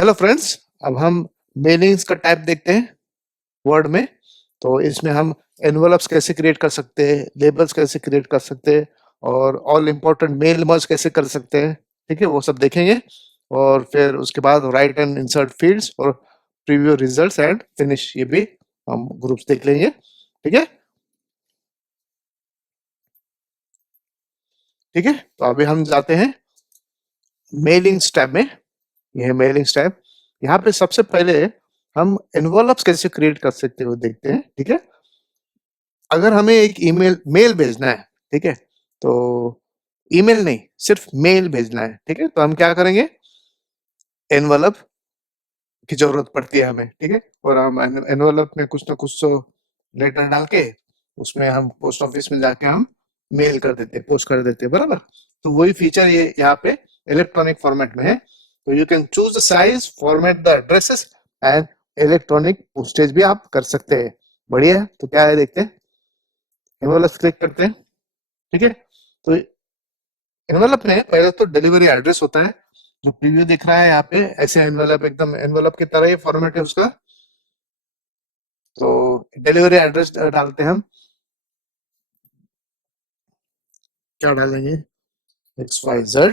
Hello friends. अब हम मेलिंग्स का टाइप देखते हैं वर्ड में। तो इसमें हम एनवलप्स कैसे क्रिएट कर सकते हैं, लेबल्स कैसे क्रिएट कर सकते हैं और ऑल इम्पोर्टेंट मेल मर्ज कैसे कर सकते हैं। ठीक है, वो सब देखेंगे। और फिर उसके बाद राइट एंड इंसर्ट फील्ड्स और प्रीव्यू रिजल्ट्स एंड फिनिश, ये भी हम ग्रुप्स देख लेंगे। ठीक है। ठीक है, तो अभी हम जाते हैं मेलिंग्स टैब में। ये है मेलिंग्स टैब। यहाँ पे सबसे पहले हम एनवलप्स कैसे क्रिएट कर सकते हैं वो देखते हैं। ठीक है। अगर हमें एक ईमेल मेल भेजना है, ठीक है, तो ईमेल नहीं, सिर्फ मेल भेजना है। ठीक है, तो हम क्या करेंगे, एनवलप की जरूरत पड़ती है हमें। ठीक है, और हम एनवलप में कुछ ना कुछ तो लेटर डाल के उसमें हम पोस्ट ऑफिस में जाके हम मेल कर देते हैं, पोस्ट कर देते हैं, बराबर। तो वही फीचर ये यहाँ पे इलेक्ट्रॉनिक फॉर्मेट में है। तो you can choose the size, format the addresses and electronic postage भी आप कर सकते हैं। बढ़िया है। तो क्या है देखते हैं, एनवलप क्लिक करते हैं। ठीक है, तो एनवलप में पहले तो डिलीवरी एड्रेस होता है, जो प्रीव्यू दिख रहा है यहाँ पे, ऐसे एनवलप एकदम एनवलप की तरह ही फॉर्मेट है उसका। तो डिलीवरी एड्रेस डालते हैं हम। क्या डालेंगे, XYZ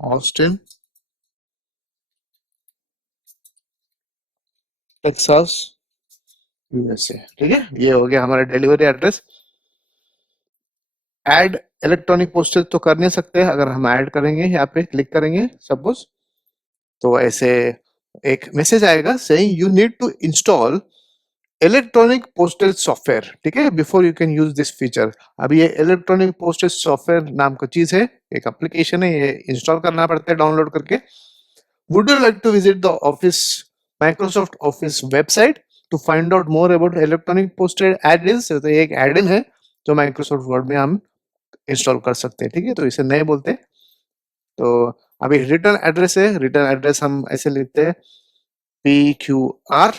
ऑस्टिन टेक्सास USA। ठीक है, ये हो गया हमारा delivery address. Add electronic postage तो कर नहीं सकते, अगर हम ऐड करेंगे यहाँ पे क्लिक करेंगे सपोज, तो ऐसे एक मैसेज आएगा saying you need to install electronic postal software. ठीक है, before you can use this feature. अब ये इलेक्ट्रॉनिक पोस्टल सॉफ्टवेयर नाम का चीज है, एक एप्लीकेशन है, ये इंस्टॉल करना पड़ता है डाउनलोड करके। Would you like to visit the Office Microsoft Office website to find out more about electronic postal add in. तो ये एक एड इन है जो माइक्रोसॉफ्ट वर्ड में हम इंस्टॉल कर सकते हैं। ठीक है, तो इसे नहीं बोलते। तो अभी रिटर्न एड्रेस है, रिटर्न एड्रेस हम ऐसे लिखते हैं PQR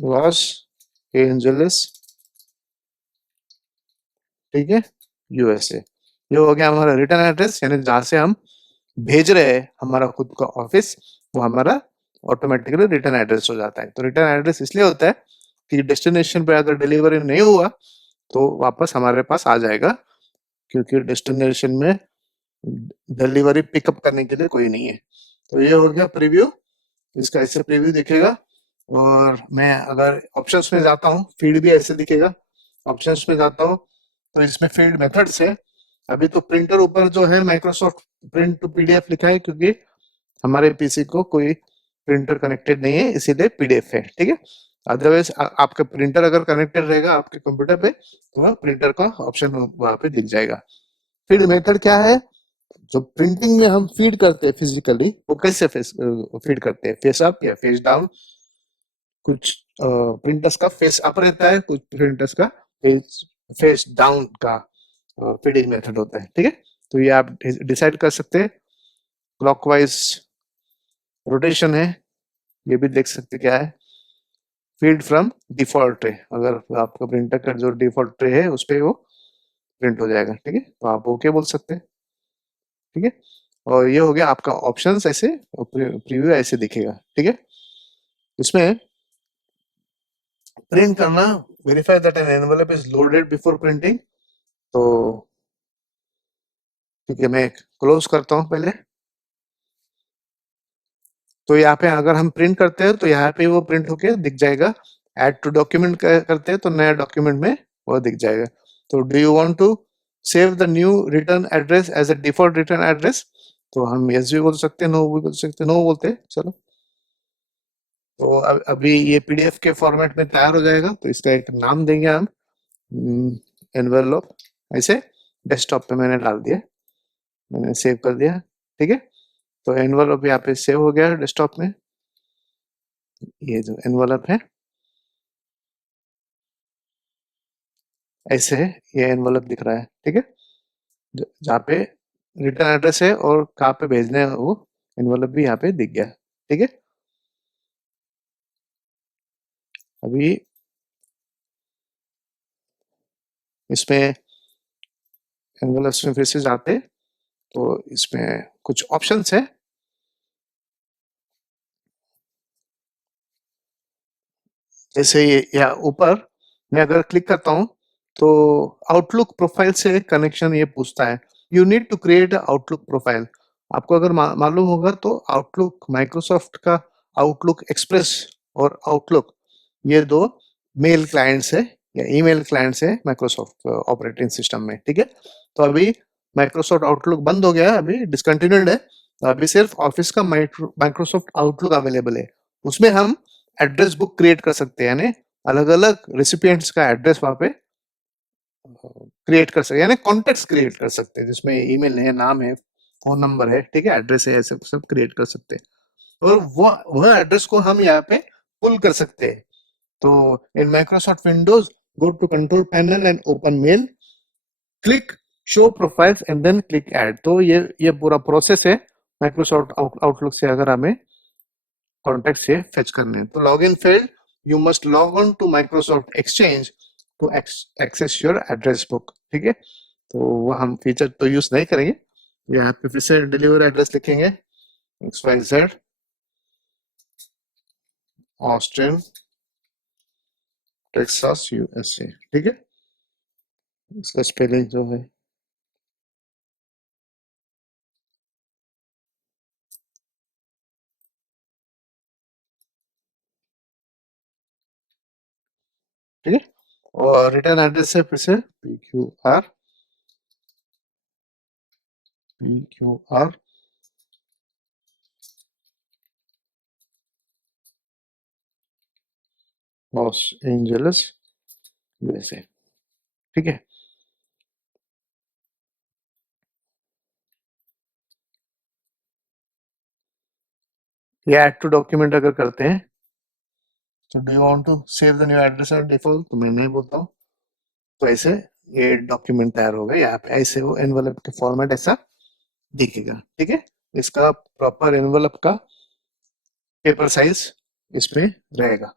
लॉस एंजलिस, ठीक है, USA। ये हो गया हमारा रिटर्न एड्रेस, यानी जहां से हम भेज रहे हैं हमारा खुद का ऑफिस, वो हमारा ऑटोमेटिकली रिटर्न एड्रेस हो जाता है। तो रिटर्न एड्रेस इसलिए होता है कि डेस्टिनेशन पे अगर डिलीवरी नहीं हुआ तो वापस हमारे पास आ जाएगा, क्योंकि डेस्टिनेशन में डिलीवरी पिकअप करने के लिए कोई नहीं है। तो ये हो गया प्रीव्यू, इसका ऐसे प्रीव्यू दिखेगा। और मैं अगर ऑप्शंस में जाता हूँ, फीड भी ऐसे दिखेगा। ऑप्शंस में जाता हूँ तो इसमें फील्ड मेथड्स है। अभी तो प्रिंटर ऊपर जो है माइक्रोसॉफ्ट प्रिंट टू PDF लिखा है, क्योंकि हमारे PC को कोई प्रिंटर कनेक्टेड नहीं है, इसीलिए PDF है। ठीक है, अदरवाइज आपका प्रिंटर अगर कनेक्टेड रहेगा आपके कंप्यूटर पे तो वह प्रिंटर का ऑप्शन वहां पे दिख जाएगा। फीड मेथड क्या है, जो प्रिंटिंग में हम फीड करते हैं फिजिकली, वो कैसे फीड करते हैं, फेस अप या फेस डाउन। कुछ प्रिंटर्स का फेस अप रहता है, कुछ प्रिंटर्स का फेस फेस डाउन का फीडिंग मेथड होता है। ठीक है, तो ये आप डिसाइड कर सकते हैं। क्लॉकवाइज रोटेशन है, ये भी देख सकते क्या है। फीड फ्रॉम डिफॉल्ट ट्रे, अगर आपका प्रिंटर का जो डिफॉल्ट ट्रे है उस पे वो प्रिंट हो जाएगा। ठीक है, तो आप ओके बोल सकते हैं। ठीक है, और ये हो गया आपका ऑप्शंस, ऐसे प्रीव्यू ऐसे दिखेगा। ठीक है, इसमें प्रिंट करना, verify that an envelope is loaded before printing. तो ठीक है, मैं क्लोज करता हूँ पहले। तो यहाँ पे अगर हम प्रिंट करते हैं तो यहाँ पे वो प्रिंट होके दिख जाएगा। ऐड टू डॉक्यूमेंट करते हैं तो नया डॉक्यूमेंट में वो दिख जाएगा। तो do you want to save the new return address as a default return address, तो हम यस भी बोल सकते हैं, नो भी बोल सकते हैं। नो बोलते हैं, चलो। तो अभी ये PDF के फॉर्मेट में तैयार हो जाएगा, तो इसका एक नाम देंगे हम, एनवेलप। ऐसे डेस्कटॉप पे मैंने डाल दिया, मैंने सेव कर दिया। ठीक है, तो एनवेलप यहाँ पे सेव हो गया डेस्कटॉप में। ये जो एनवेलप है ऐसे है, ये एनवेलप दिख रहा है। ठीक है, जहाँ पे रिटर्न एड्रेस है और कहाँ पे भेजना है वो एनवेलप भी यहाँ पे दिख गया। ठीक है, अभी इसमें एनवेलप में फिर से जाते तो इसमें कुछ ऑप्शंस है, जैसे ये या ऊपर मैं अगर क्लिक करता हूँ तो आउटलुक प्रोफाइल से कनेक्शन ये पूछता है, you need to create Outlook profile. आपको अगर मालूम होगा तो आउटलुक माइक्रोसॉफ्ट का आउटलुक एक्सप्रेस और आउटलुक ये दो मेल क्लाइंट्स है या ईमेल क्लाइंट्स है माइक्रोसॉफ्ट ऑपरेटिंग सिस्टम में, ठीक है। तो अभी माइक्रोसॉफ्ट आउटलुक बंद हो गया है, अभी डिसकंटिन्यूड है, तो अभी सिर्फ ऑफिस का माइक्रोसॉफ्ट आउटलुक अवेलेबल है। उसमें हम एड्रेस बुक क्रिएट कर सकते हैं, यानी अलग अलग रेसिपिएंट्स का एड्रेस वहां पे क्रिएट कर सकते हैं, यानी कॉन्टेक्ट क्रिएट कर सकते हैं जिसमें ईमेल है, नाम है, फोन नंबर है, ठीक है, एड्रेस है, ऐसे सब क्रिएट कर सकते हैं। और वह एड्रेस को हम यहाँ पे पुल कर सकते हैं। तो in Microsoft Windows, go to control panel and open mail, click show profiles and then click add. तो ये पूरा प्रोसेस है माइक्रोसॉफ्ट आउटलुक से अगर हमें कॉन्टेक्ट से फेच करने हैं। तो log in failed, you must log on to Microsoft Exchange to access your address book, ठीक है। तो वो हम फीचर तो यूज नहीं करेंगे। यहाँ पे फिर से डिलीवर एड्रेस लिखेंगे, XYZ ऑस्टिन टेक्सास USA, ठीक है। इसका स्पेलिंग जो है ठीक है। और रिटर्न एड्रेस है फिर से PQR लॉस एंजलिस USA, ठीक है। ये ऐड टू डॉक्यूमेंट अगर करते हैं तो do you want to save the new address और डिफॉल्ट, तो मैं नहीं बोलता हूँ। तो ऐसे ये डॉक्यूमेंट तैयार होगा, यहाँ पे ऐसे वो एनवलप के फॉर्मेट ऐसा दिखेगा, ठीक है। इसका प्रॉपर एनवलप का पेपर साइज इसमें रहेगा,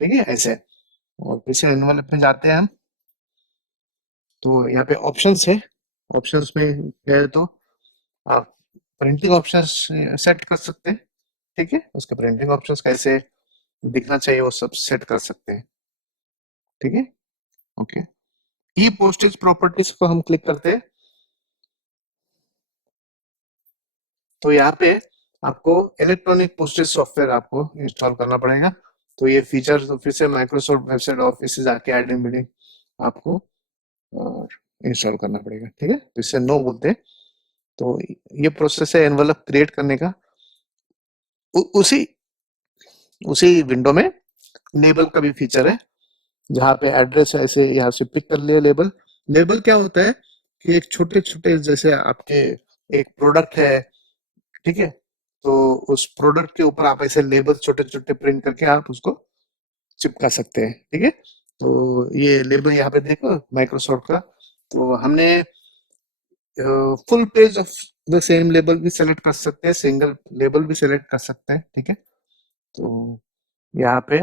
ठीक है, ऐसे। और पीछे एनवलप में जाते हैं हम, तो यहाँ पे ऑप्शंस है, ऑप्शंस में गए तो आप प्रिंटिंग ऑप्शंस सेट कर सकते हैं, ठीक है। उसके प्रिंटिंग ऑप्शंस कैसे दिखना चाहिए वो सब सेट कर सकते हैं, ठीक है, ओके। ई पोस्टेज प्रॉपर्टीज को हम क्लिक करते हैं, तो यहाँ पे आपको इलेक्ट्रॉनिक पोस्टेज सॉफ्टवेयर आपको इंस्टॉल करना पड़ेगा। तो ये फीचर तो फिर से माइक्रोसॉफ्ट वेबसाइट ऑफिस से जाके एडमिन मीटिंग आपको इंस्टॉल करना पड़ेगा, ठीक है। तो इससे नो बोलते हैं। तो ये प्रोसेस है एनवलप क्रिएट करने का। उसी उसी विंडो में लेबल का भी फीचर है, जहाँ पे एड्रेस ऐसे यहाँ से पिक कर लिया लेबल। लेबल क्या होता है कि एक छोटे छोटे, जैसे आपके एक प्रोडक्ट है, ठीक है, तो उस प्रोडक्ट के ऊपर आप ऐसे लेबल छोटे छोटे प्रिंट करके आप उसको चिपका सकते हैं, ठीक है। तो ये लेबल यहाँ पे देखो माइक्रोसॉफ्ट का, तो हमने full page of the same label भी सेलेक्ट कर सकते हैं, सिंगल लेबल भी सेलेक्ट कर सकते हैं, ठीक है। तो यहाँ पे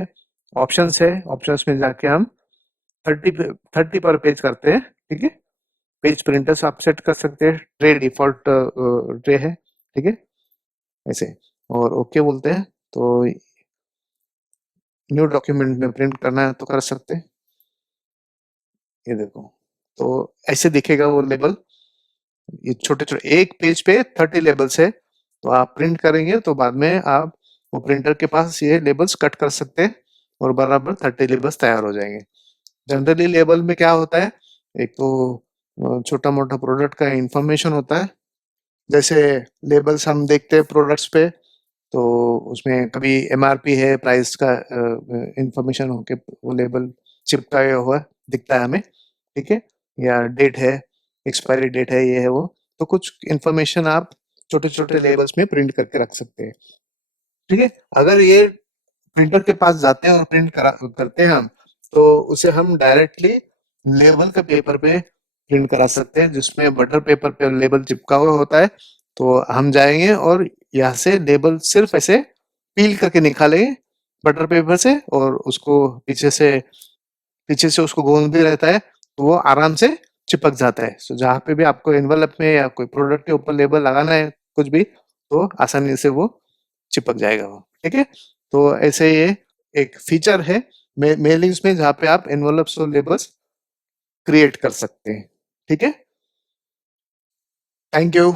ऑप्शंस है, ऑप्शंस में जाके हम 30 पर पेज करते हैं, ठीक है। पेज प्रिंटर्स आप सेट कर सकते हैं, ट्रे डिफॉल्ट ट्रे है, ठीक है, ऐसे। और ओके बोलते हैं, तो न्यू डॉक्यूमेंट में प्रिंट करना है तो कर सकते हैं, ये देखो। तो ऐसे दिखेगा वो लेबल, ये छोटे छोटे एक पेज पे 30 लेबल्स है। तो आप प्रिंट करेंगे तो बाद में आप वो प्रिंटर के पास ये लेबल्स कट कर सकते हैं और बराबर 30 लेबल्स तैयार हो जाएंगे। जनरली लेबल में क्या होता है, एक तो छोटा मोटा प्रोडक्ट का इंफॉर्मेशन होता है, जैसे लेबल्स हम देखते हैं प्रोडक्ट्स पे, तो उसमें कभी एमआरपी है, प्राइस का इंफॉर्मेशन होके वो लेबल चिपकाया हुआ दिखता है हमें, ठीक है, या डेट है, एक्सपायरी डेट है, ये है वो। तो कुछ इंफॉर्मेशन आप छोटे छोटे लेबल्स में प्रिंट करके रख सकते हैं, ठीक है। अगर ये प्रिंटर के पास जाते हैं और प्रिंट करा करते हैं हम, तो उसे हम डायरेक्टली लेबल के पेपर पे प्रिंट करा सकते हैं, जिसमें बटर पेपर पे लेबल चिपका हुआ होता है। तो हम जाएंगे और यहाँ से लेबल सिर्फ ऐसे पील करके निकालेंगे बटर पेपर से, और उसको पीछे से उसको गोंद भी रहता है, तो वो आराम से चिपक जाता है। सो जहाँ पे भी आपको एनवेलप में या कोई प्रोडक्ट के ऊपर लेबल लगाना है कुछ भी, तो आसानी से वो चिपक जाएगा वो, ठीक है? तो ऐसे ये एक फीचर है मेलिंग्स में जहाँ पे आप एनवेलप्स और लेबल्स क्रिएट कर सकते हैं, ठीक है? Thank you.